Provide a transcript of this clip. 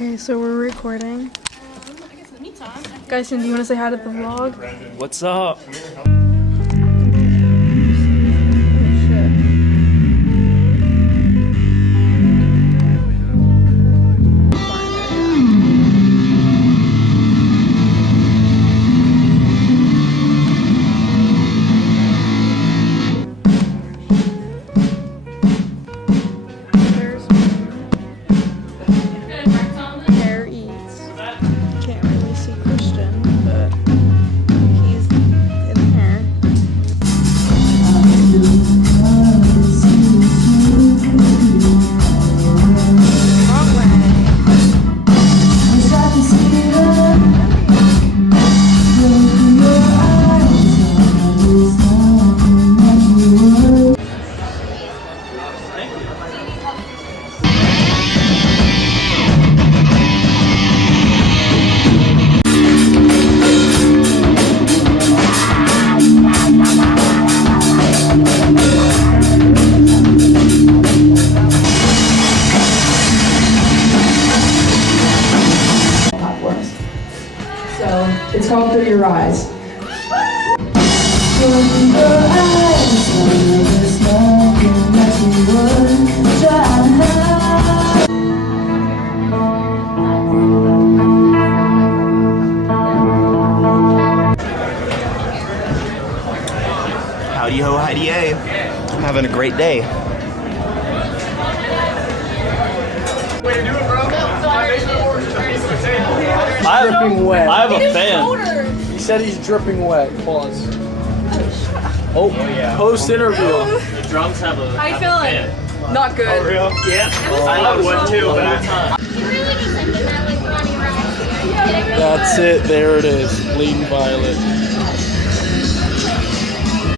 Okay, so we're recording. Guys, do you want to say hi to the vlog? What's up? It's called Through Your Eyes. Howdy ho, howdy yay. I'm having a great day. Way to do it, bro. Dripping wet. I have a fan. He said he's dripping wet. Pause. Oh yeah. Post interview. The drums have a. How you feeling? Not good. Oh, real? Yeah. I love one too, but I. That's it. There it is. Bleeding Violet.